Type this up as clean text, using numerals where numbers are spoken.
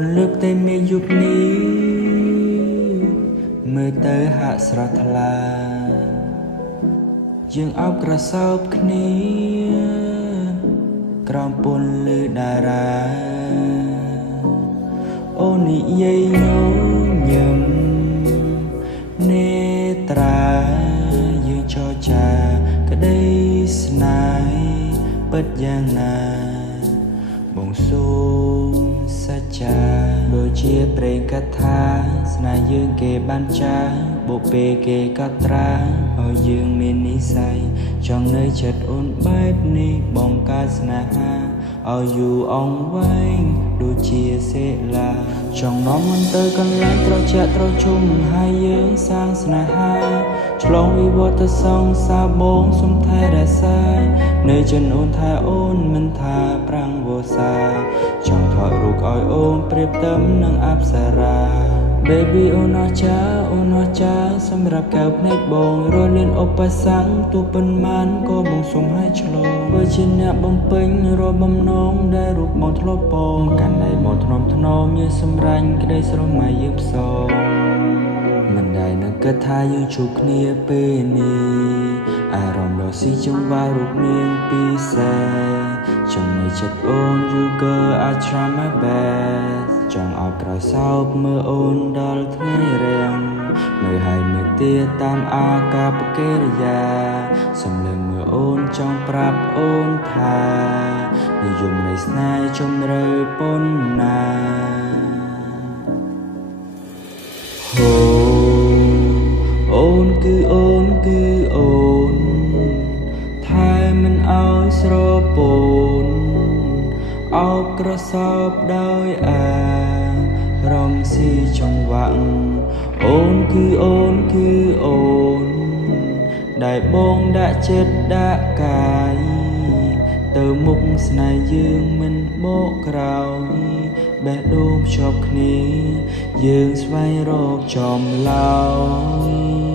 นลึกแต่มียุคนี้เมื่อเตอหักสระทลายังเอากระสอบគ្នាក្រោមពន្លឺតារាអូននិយាយញញឹមនេត្រាយើងចរចាក្តីស្នេហ៍ពិតយ៉ាងណាបងសូមសច្ចាដូចជាព្រេងកថាស្នេហ៍យើងគេបានចាបុពេគេក៏ត្រាឲ្យយើងមាននិស្ស័យចង់នៅចិត្តអូនបែបនេះបងកើតស្នេហាឲ្យយូរអង្វែងដូចជាសេឡាចង់នាំមិនទៅកន្លែងត្រជាក់ត្រជុំហើយយើងសាងស្នេហាឆ្លងវិវត្តសង្សារបងសុំថែរក្សានៅជនអូនថាអូនមិនថាប្រាំងវស្សាចង់ថតរូបឲ្យអូនប្រៀបទៅនឹងអប្សរា Baby អូនអស្ចារ្យអូនអស្ចារ្យសម្រាប់កែវភ្នែកបងរលៀនឧបសគ្គទោះប៉ុន្មានក៏បងសុំឲ្យឆ្លងធ្វើជាអ្នកបំពេញរាល់បំណងដែលរូបបងធ្លាប់ពងកាន់ដៃបងថ្នមថ្នមមានសម្រាញ់ក្តីស្រមៃយើងផ្សងមិនដែលនឹកគិតថាយើងជួបគ្នាពេលនេះអារម្មណ៍ដ៏ស៊ីចង្វាក់រូបនាងពិសេសចំណៃចិត្តអូន You girl I try my best ចង់ឲ្យក្រោយសោកមើលអូនដល់ថ្ងៃរាំងមើលហើយមើលទៀតតាមអាកាបកិរិយាសំឡេងមើលអូនចង់ប្រាប់អូនថានិយមនៃស្នេហ៍ជំរឿប៉ុណ្ណាអូនគឺអូនគឺអូនថែមិនឲ្យស្រពូនអោបក្រសោបដោយអារម្មណ៍ស៊ីចង្វាក់អូនគឺអូនគឺអូនដែលបងដាក់ចិត្តដាក់កាយទៅមុខស្នេហ៍យើងមិនបកក្រោយបេះដូងភ្ជាប់គ្នាយើងស្វែងរកចំឡើយ